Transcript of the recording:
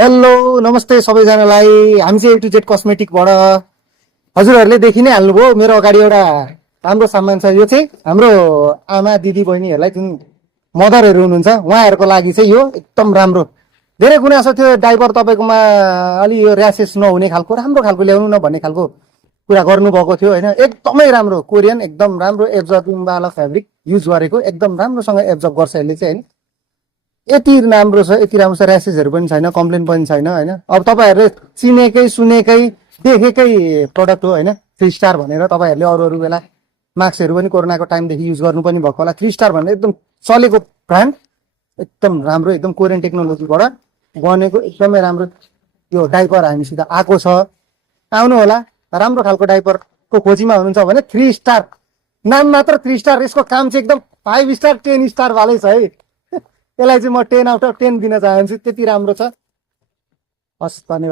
Hello नमस्ते सबैजनालाई। हामी चाहिँ A to Z कस्मेटिकबाट हजुरहरूले देखि नै हाल्नुभयो मेरो अगाडि एउटा राम्रो सामान छ। यो चाहिँ हाम्रो आमा दिदी बहिनीहरूलाई जुन मदरहरू हुनुहुन्छ उहाँहरूको लागि चाहिँ यो एकदम राम्रो। धेरै गुनासो थियो डाइपर तपाईँकोमा अलि यो र्यासेस नहुने खालको राम्रो खालको ल्याउनु न भन्ने खालको कुरा गर्नुभएको थियो होइन। एकदमै राम्रो कोरियन एकदम राम्रो एब्जर्बिङवाला फेब्रिक युज गरेको एकदम राम्रोसँग एब्जर्ब गर्छ यसले चाहिँ होइन। यति राम्रो छ र्यासेसहरू पनि छैन, कम्प्लेन पनि छैन होइन। अब तपाईँहरूले चिनेकै सुनेकै देखेकै प्रडक्ट हो होइन। 3 स्टार भनेर तपाईँहरूले अरू अरू बेला मार्क्सहरू पनि कोरोनाको टाइमदेखि युज गर्नु पनि भएको होला। 3 स्टार भनेर एकदम चलेको ब्रान्ड, एकदम राम्रो, एकदम कोरियन टेक्नोलोजीबाट बनेको एकदमै राम्रो यो डाइपर हामीसित आएको छ। आउनु होला। राम्रो खालको डाइपरको खोजीमा हुनुहुन्छ भने 3 स्टार, नाम मात्र 3 स्टार, यसको काम चाहिँ एकदम 5 स्टार 10 स्टार वालै छ है। यसलाई चाहिँ म 10 आउट अफ 10 दिन चाहन्छु, त्यति राम्रो छ। हस्, धन्यवाद।